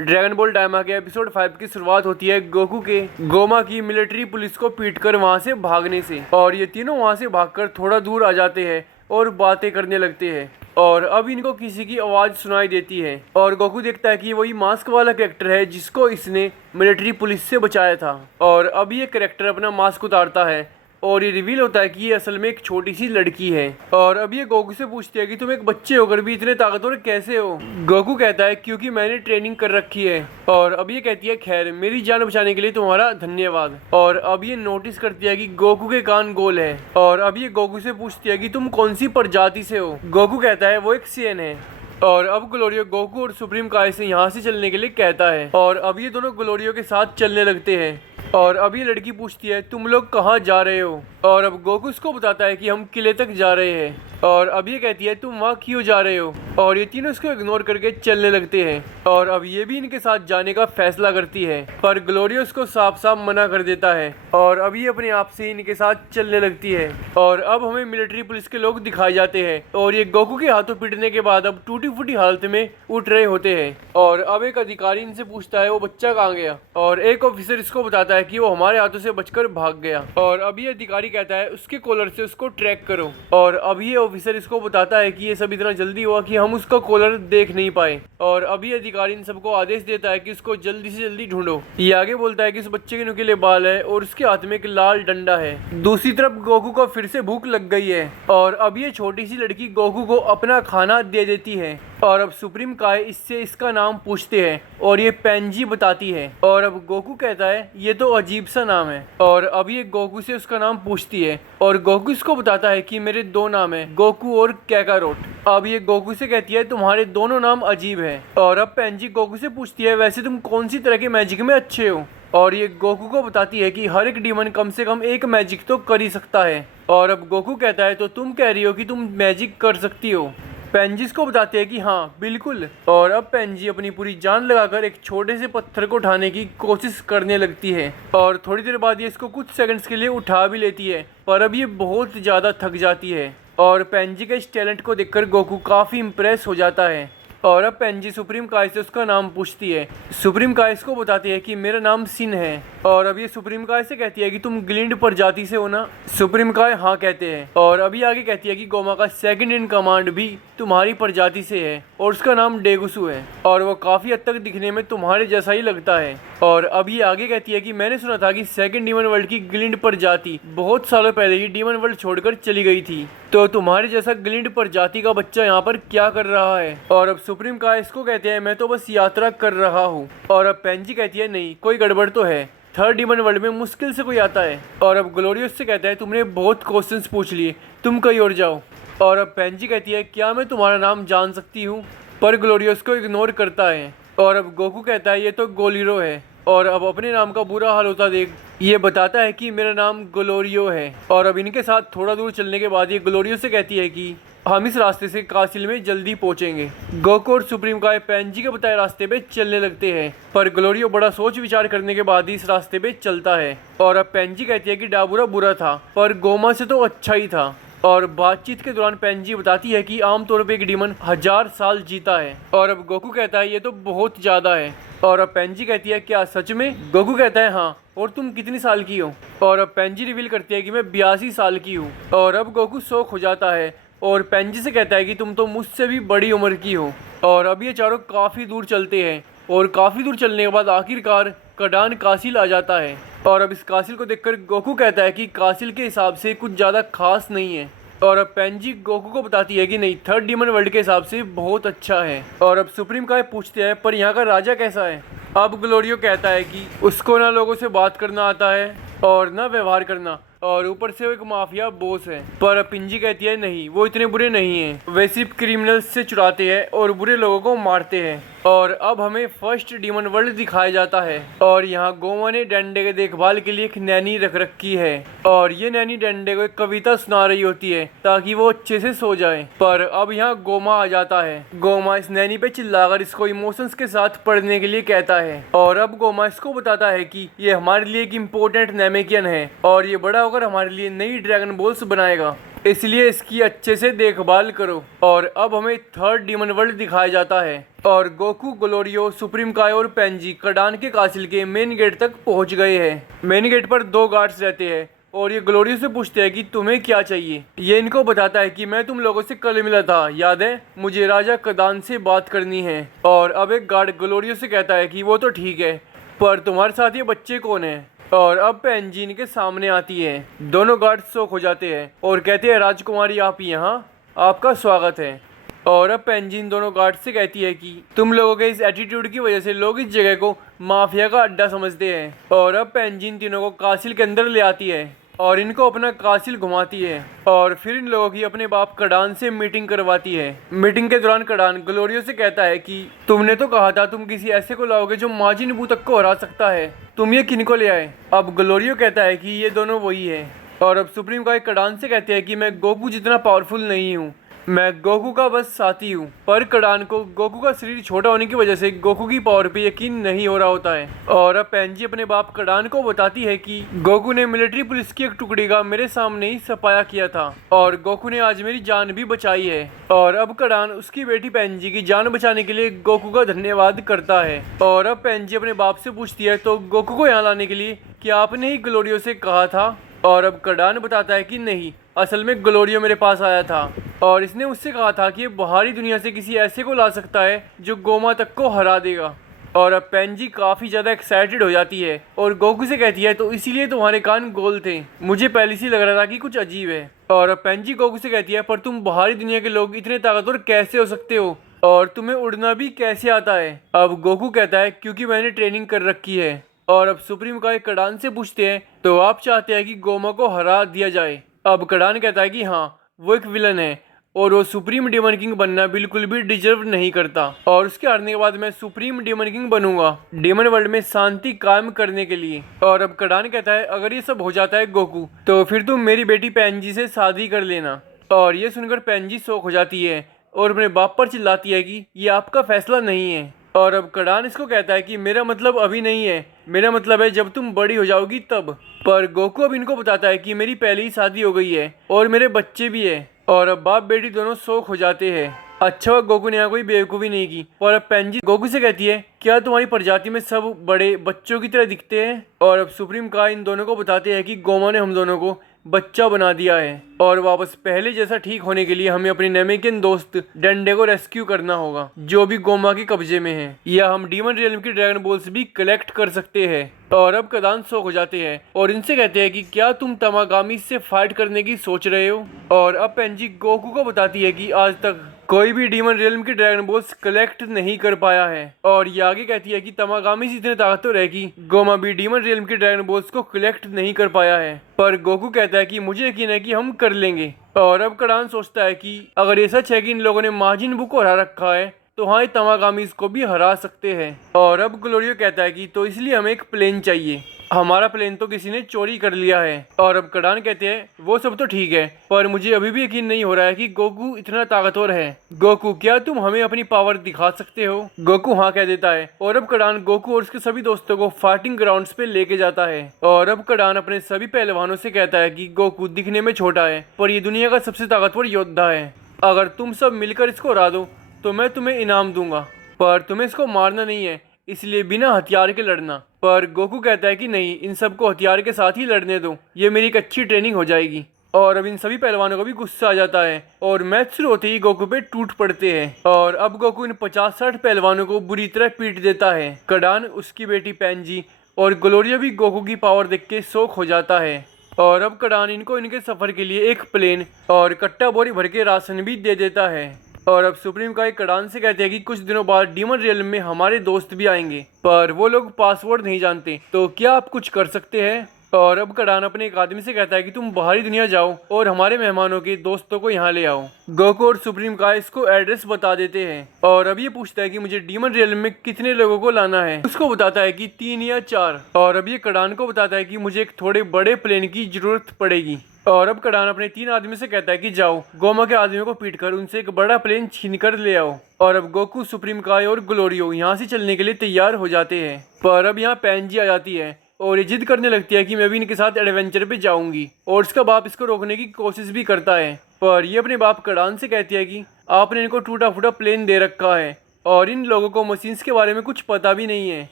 Dragon ball Dayma के episode 5 की शुरुआत होती है गोकू के गोमा की मिलिट्री पुलिस को पीटकर वहां से भागने से, और ये तीनों वहां से भागकर थोड़ा दूर आ जाते हैं और बातें करने लगते हैं। और अब इनको किसी की आवाज सुनाई देती है और गोकू देखता है कि वही मास्क वाला कैरेक्टर है जिसको इसने मिलिट्री पुलिस से बचाया था। और अब ये कैरेक्टर अपना मास्क उतारता है और ये रिवील होता है कि ये असल में एक छोटी सी लड़की है। और अब ये गोकू से पूछती है कि तुम एक बच्चे होकर भी इतने ताकतवर कैसे हो। गोकू कहता है क्योंकि मैंने ट्रेनिंग कर रखी है। और अब ये कहती है खैर मेरी जान बचाने के लिए तुम्हारा धन्यवाद। और अब ये नोटिस करती है कि गोकू के कान गोल है। और अब ये गोकू से पूछती है कि तुम कौन सी प्रजाति से हो। गोकू कहता है वो एक सेन है। और अब ग्लोरियो गोकू और सुप्रीम काय से यहाँ से चलने के लिए कहता है और अब ये दोनों ग्लोरियो के साथ चलने लगते हैं। और अब ये लड़की पूछती है तुम लोग कहाँ जा रहे हो। और अब गोकू उसको बताता है कि हम किले तक जा रहे हैं। और अब ये कहती है तुम वहाँ क्यों जा रहे हो। और ये तीनों इसको इग्नोर करके चलने लगते हैं। और अब ये भी इनके साथ जाने का फैसला करती है पर ग्लोरियो उसको साफ साफ मना कर देता है। और अब ये अपने आप से इनके साथ चलने लगती है। और अब हमें मिलिट्री पुलिस के लोग दिखाए जाते हैं और ये गोकू के हाथों पीटने के बाद अब टूटी फूटी हालत में उठ रहे होते हैं। और अब एक अधिकारी इनसे पूछता है वो बच्चा कहाँ गया। और एक ऑफिसर इसको बताता है कि वो हमारे हाथों से बचकर भाग गया। और अब ये अधिकारी कहता है उसके कॉलर से उसको ट्रैक करो। और अब ये ऑफिसर इसको बताता है कि ये सब इतना जल्दी हुआ कि हम उसका कॉलर देख नहीं पाए। और अभी अधिकारी इन सबको आदेश देता है कि उसको जल्दी से जल्दी ढूंढो। ये आगे बोलता है कि उस बच्चे के नुकीले बाल है और उसके हाथ में एक लाल डंडा है। दूसरी तरफ गोकू को फिर से भूख लग गई है और अब ये छोटी सी लड़की गोकू को अपना खाना दे देती है। और अब सुप्रीम काय इससे इसका नाम पूछते हैं और ये पेंजी बताती है। और अब गोकू कहता है ये तो अजीब सा नाम है। और अब ये गोकू से उसका नाम पूछती है और गोकू इसको बताता है कि मेरे दो नाम है गोकू और कैकारोट। अब ये गोकू से कहती है तुम्हारे दोनों नाम अजीब है। और अब पेंजी गोकू से पूछती है वैसे तुम कौन सी तरह के मैजिक में अच्छे हो। और ये गोकू को बताती है कि हर एक डीमन कम से कम एक मैजिक तो कर ही सकता है। और अब गोकू कहता है तो तुम कह रही हो कि तुम मैजिक कर सकती हो। पेंजिस को बताते हैं कि हाँ बिल्कुल। और अब पेंजी अपनी पूरी जान लगाकर एक छोटे से पत्थर को उठाने की कोशिश करने लगती है। और थोड़ी देर बाद ये इसको कुछ सेकंड्स के लिए उठा भी लेती है पर अब ये बहुत ज़्यादा थक जाती है। और पेंजी के इस टैलेंट को देखकर गोकू काफ़ी इम्प्रेस हो जाता है। और अब पेंजी सुप्रीम काय से उसका नाम पूछती है। सुप्रीम काय इसको बताती है कि मेरा नाम सिन है। और अब ये सुप्रीम काय से कहती है कि तुम ग्लिंड प्रजाति से हो ना। सुप्रीम काय हाँ कहते हैं। और अभी आगे कहती है कि गोमा का सेकंड इन कमांड भी तुम्हारी प्रजाति से है और उसका नाम डेगुसु है और वो काफ़ी हद तक दिखने में तुम्हारे जैसा ही लगता है। और अब ये आगे कहती है कि मैंने सुना था कि सेकंड डीमन वर्ल्ड की ग्लिंड प्रजाति बहुत सालों पहले ही डीमन वर्ल्ड छोड़कर चली गई थी, तो तुम्हारे जैसा ग्लिंड प्रजाति का बच्चा यहाँ पर क्या कर रहा है। और अब सुप्रीम काय इसको कहते हैं मैं तो बस यात्रा कर रहा हूँ। और अब पेंजी कहती है नहीं कोई गड़बड़ तो है, थर्ड डीमन वर्ल्ड में मुश्किल से कोई आता है। और अब ग्लोरियस से कहता है तुमने बहुत क्वेश्चंस पूछ लिए, तुम कहीं और जाओ। और अब पेंजी कहती है क्या मैं तुम्हारा नाम जान सकती हूँ, पर ग्लोरियस को इग्नोर करता है। और अब गोकू कहता है ये तो गोलिरो है। और अब अपने नाम का बुरा हाल होता देख ये बताता है कि मेरा नाम ग्लोरियो है। और अब इनके साथ थोड़ा दूर चलने के बाद ये ग्लोरियो से कहती है कि हम इस रास्ते से कासिल में जल्दी पहुंचेंगे। गोकू और सुप्रीम काय पेंजी के बताए रास्ते पे चलने लगते हैं पर ग्लोरियो बड़ा सोच विचार करने के बाद ही इस रास्ते पे चलता है। और अब पेंजी कहती है कि डाबुरा बुरा था पर गोमा से तो अच्छा ही था। और बातचीत के दौरान पेंजी बताती है कि आमतौर पे एक डीमन 1000 साल जीता है। और अब गोकू कहता है ये तो बहुत ज़्यादा है। और अब पेंजी कहती है क्या सच में। गोकू कहता है हाँ, और तुम कितनी साल की हो। और अब पेंजी रिवील करती है कि मैं 82 साल की हूँ। और अब गोकू शौक हो जाता है और पेंजी से कहता है कि तुम तो मुझसे भी बड़ी उम्र की हो। और अब ये चारों काफ़ी दूर चलते हैं और काफ़ी दूर चलने के बाद आखिरकार कडान कासिल आ जाता है। और अब इस कासिल को देखकर गोकू कहता है कि कासिल के हिसाब से कुछ ज़्यादा खास नहीं है। और अब पेंजी गोकू को बताती है कि नहीं थर्ड डीमन वर्ल्ड के हिसाब से बहुत अच्छा है। और अब सुप्रीम काय पूछते हैं पर यहाँ का राजा कैसा है। अब ग्लोरियो कहता है कि उसको ना लोगों से बात करना आता है और ना व्यवहार करना और ऊपर से वो एक माफिया बॉस है। पर पिंजी कहती है नहीं वो इतने बुरे नहीं हैं, वे सिर्फ क्रिमिनल्स से चुराते हैं और बुरे लोगों को मारते हैं। और अब हमें फर्स्ट डीमन वर्ल्ड दिखाया जाता है और यहाँ गोमा ने डंडे के देखभाल के लिए एक नैनी रख रखी है और ये नैनी डंडे को एक कविता सुना रही होती है ताकि वो अच्छे से सो जाए। पर अब यहाँ गोमा आ जाता है। गोमा इस नैनी पे चिल्लाकर इसको इमोशंस के साथ पढ़ने के लिए कहता है। और अब गोमा इसको बताता है कि ये हमारे लिए एक इम्पोर्टेंट नेमेकियन है और ये बड़ा होकर हमारे लिए नई ड्रैगन बॉल्स बनाएगा। इसलिए इसकी अच्छे से देखभाल करो। और अब हमें थर्ड डीमन वर्ल्ड दिखाया जाता है और गोकू, ग्लोरियो, सुप्रीम काय और पेंजी कडान के कासिल के मेन गेट तक पहुंच गए हैं। मेन गेट पर 2 गार्ड्स रहते हैं और ये ग्लोरियो से पूछते हैं कि तुम्हें क्या चाहिए। ये इनको बताता है कि मैं तुम लोगों से कल मिला था, याद है, मुझे राजा कदान से बात करनी है। और अब एक गार्ड ग्लोरियो से कहता है कि वो तो ठीक है, पर तुम्हारे साथ ये बच्चे कौन है। और अब पेंजीन के सामने आती है। दोनों गार्ड शॉक हो जाते हैं और कहते हैं राजकुमारी आप यहाँ, आपका स्वागत है। और अब पेंजीन दोनों गार्ड से कहती है कि तुम लोगों के इस एटीट्यूड की वजह से लोग इस जगह को माफिया का अड्डा समझते हैं। और अब पेंजीन तीनों को कासिल के अंदर ले आती है और इनको अपना कासिल घुमाती है और फिर इन लोगों की अपने बाप कडान से मीटिंग करवाती है। मीटिंग के दौरान कडान ग्लोरियो से कहता है कि तुमने तो कहा था तुम किसी ऐसे को लाओगे जो माजिन बू तक को हरा सकता है, तुम ये किनको ले आए। अब ग्लोरियो कहता है कि ये दोनों वही है। और अब सुप्रीम काय कडान से कहते हैं कि मैं गोकू जितना पावरफुल नहीं हूँ, मैं गोकू का बस साथी हूँ। पर कडान को गोकू का शरीर छोटा होने की वजह से गोकू की पावर पे यकीन नहीं हो रहा होता है। और अब पेंजी अपने बाप कडान को बताती है कि गोकू ने मिलिट्री पुलिस की एक टुकड़ी का मेरे सामने ही सफाया किया था और गोकू ने आज मेरी जान भी बचाई है। और अब कडान उसकी बेटी पेंजी की जान बचाने के लिए गोकू का धन्यवाद करता है। और अब पेंजी अपने बाप से पूछती है तो गोकू को यहाँ लाने के लिए क्या आपने ही ग्लोरियो से कहा था। और अब कडान बताता है कि नहीं, असल में ग्लोरियो मेरे पास आया था और इसने उससे कहा था कि ये बाहरी दुनिया से किसी ऐसे को ला सकता है जो गोमा तक को हरा देगा। और अब पेंजी काफ़ी ज़्यादा एक्साइटेड हो जाती है और गोकू से कहती है तो इसीलिए तुम्हारे कान गोल थे, मुझे पहले से लग रहा था कि कुछ अजीब है। और अब पेंजी गोकू से कहती है पर तुम बाहरी दुनिया के लोग इतने ताकतवर कैसे हो सकते हो और तुम्हें उड़ना भी कैसे आता है। अब गोकू कहता है क्योंकि मैंने ट्रेनिंग कर रखी है। और अब सुप्रीम काय कडान से पूछते हैं तो आप चाहते हैं कि गोमा को हरा दिया जाए। अब कडान कहता है कि हाँ, वो एक विलन है और वो सुप्रीम डीमन किंग बनना बिल्कुल भी डिजर्व नहीं करता और उसके हारने के बाद मैं सुप्रीम डीमन किंग बनूंगा डीमन वर्ल्ड में शांति कायम करने के लिए। और अब कडान कहता है अगर ये सब हो जाता है गोकू तो फिर तुम मेरी बेटी पेंजी से शादी कर लेना। और ये सुनकर पेंजी शौक हो जाती है और अपने बाप पर चिल्लाती है कि ये आपका फैसला नहीं है। और अब कडान इसको कहता है कि मेरा मतलब अभी नहीं है, मेरा मतलब है जब तुम बड़ी हो जाओगी तब। पर गोकू अब इनको बताता है कि मेरी पहले ही शादी हो गई है और मेरे बच्चे भी है। और अब बाप बेटी दोनों शौक हो जाते हैं। अच्छा हुआ गोकू ने यहाँ कोई बेवकूफ़ी नहीं की। और अब पेंजी गोकू से कहती है क्या तुम्हारी प्रजाति में सब बड़े बच्चों की तरह दिखते हैं। और अब सुप्रीम काय इन दोनों को बताते हैं कि गोमा ने हम दोनों को बच्चा बना दिया है और वापस पहले जैसा ठीक होने के लिए हमें अपने नेमेकियन दोस्त डंडे को रेस्क्यू करना होगा जो भी गोमा के कब्जे में है, या हम डीमन रियल्म की ड्रैगन बॉल्स भी कलेक्ट कर सकते हैं। और अब कदान शौक हो जाते हैं और इनसे कहते हैं कि क्या तुम तमागामी से फाइट करने की सोच रहे हो। और अब पेंजी गोकू को बताती है कि आज तक कोई भी डीमन रियल्म की ड्रैगन बॉल्स कलेक्ट नहीं कर पाया है। और ये आगे कहती है कि तमागामी से इतने ताकतवर है कि गोमा भी डीमन रियल्म की ड्रैगन बॉल्स को कलेक्ट नहीं कर पाया है। पर गोकू कहता है कि मुझे यकीन है कि हम कर लेंगे। और अब कडान सोचता है कि अगर ये सच है कि इन लोगों ने माजिन बू को हरा रखा है तो हाँ, तमागामीज को भी हरा सकते हैं। और अब ग्लोरियो कहता है कि तो इसलिए हमें एक प्लेन चाहिए, हमारा प्लेन तो किसी ने चोरी कर लिया है। और अब कडान कहते हैं वो सब तो ठीक है पर मुझे अभी भी यकीन नहीं हो रहा है कि गोकू इतना ताकतवर है। गोकू क्या तुम हमें अपनी पावर दिखा सकते हो। गोकू हाँ कह देता है और अब कडान गोकू और उसके सभी दोस्तों को फाइटिंग ग्राउंड्स पे लेके जाता है। और अब कडान अपने सभी पहलवानों से कहता है कि गोकू दिखने में छोटा है पर ये दुनिया का सबसे ताकतवर योद्धा है, अगर तुम सब मिलकर इसको हरा दो तो मैं तुम्हें इनाम दूंगा, पर तुम्हें इसको मारना नहीं है, इसलिए बिना हथियार के लड़ना। पर गोकू कहता है कि नहीं, इन सबको हथियार के साथ ही लड़ने दो, ये मेरी एक अच्छी ट्रेनिंग हो जाएगी। और अब इन सभी पहलवानों को भी गुस्सा आ जाता है और मैच शुरू होते ही गोकू पे टूट पड़ते हैं। और अब गोकू इन 50-60 पहलवानों को बुरी तरह पीट देता है। कडान, उसकी बेटी पेंजी और ग्लोरियो भी गोकू की पावर देख के शौक हो जाता है। और अब कडान इनको इनके सफर के लिए एक प्लेन और कट्टा बोरी भर के राशन भी दे देता है। और अब सुप्रीम काय कडान से कहते हैं कि कुछ दिनों बाद डीमन रियल्म में हमारे दोस्त भी आएंगे पर वो लोग पासवर्ड नहीं जानते, तो क्या आप कुछ कर सकते हैं। और अब कडान अपने एक आदमी से कहता है कि तुम बाहरी दुनिया जाओ और हमारे मेहमानों के दोस्तों को यहाँ ले आओ। गोकू और सुप्रीम काय इसको एड्रेस बता देते हैं और अब ये पूछता है कि मुझे डीमन रियल्म में कितने लोगों को लाना है। उसको बताता है कि 3 या 4। और अब ये कडान को बताता है कि मुझे एक थोड़े बड़े प्लेन की जरूरत पड़ेगी। और अब कडान अपने 3 आदमी से कहता है कि जाओ गोमा के आदमियों को पीटकर उनसे एक बड़ा प्लेन छीन कर ले आओ। और अब गोकू, सुप्रीम काय और ग्लोरियो यहाँ से चलने के लिए तैयार हो जाते हैं। पर अब यहाँ पेंजी आ जाती है और ये जिद करने लगती है कि मैं भी इनके साथ एडवेंचर पे जाऊंगी और इसका बाप इसको रोकने की कोशिश भी करता है। पर ये अपने बाप कड़ान से कहती है कि आपने इनको टूटा फूटा प्लेन दे रखा है और इन लोगों को मशीन्स के बारे में कुछ पता भी नहीं है।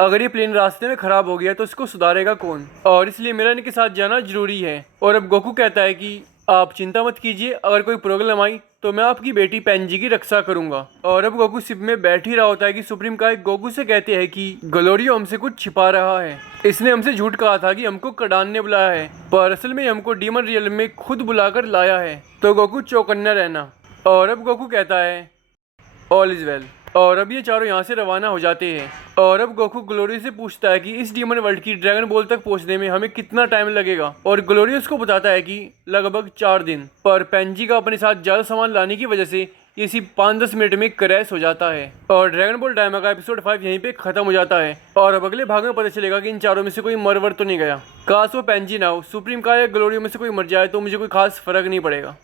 अगर ये प्लेन रास्ते में खराब हो गया तो इसको सुधारेगा कौन, और इसलिए मेरा इनके साथ जाना जरूरी है। और अब गोकू कहता है कि आप चिंता मत कीजिए, अगर कोई प्रॉब्लम आई तो मैं आपकी बेटी पेंजी की रक्षा करूंगा। और अब गोकू शिप में बैठ ही रहा होता है कि सुप्रीम काय गोकू से कहते हैं कि ग्लोरियो हमसे कुछ छिपा रहा है। इसने हमसे झूठ कहा था कि हमको कड़ान ने बुलाया है, पर असल में हमको डीमन रियल में खुद बुलाकर लाया है। तो गोकू चौकन्ना रहना। और अब गोकू कहता है ऑल इज वेल। और अब ये चारों यहाँ से रवाना हो जाते हैं। और अब गोकू ग्लोरियो से पूछता है कि इस डीमन वर्ल्ड की ड्रैगन बॉल तक पहुँचने में हमें कितना टाइम लगेगा, और ग्लोरियो उसको बताता है कि लगभग 4 दिन। पर पेंजी का अपने साथ ज़्यादा सामान लाने की वजह से ये सिर्फ 5-10 मिनट में क्रैश हो जाता है। और ड्रैगन बॉल डायमा का एपिसोड 5 यहीं पे खत्म हो जाता है। और अब अगले भाग में पता चलेगा कि इन चारों में से कोई मरवर तो नहीं गया। काश वो पेंजी ना हो, सुप्रीम का या ग्लोरियो में से कोई मर जाए तो मुझे कोई खास फर्क नहीं पड़ेगा।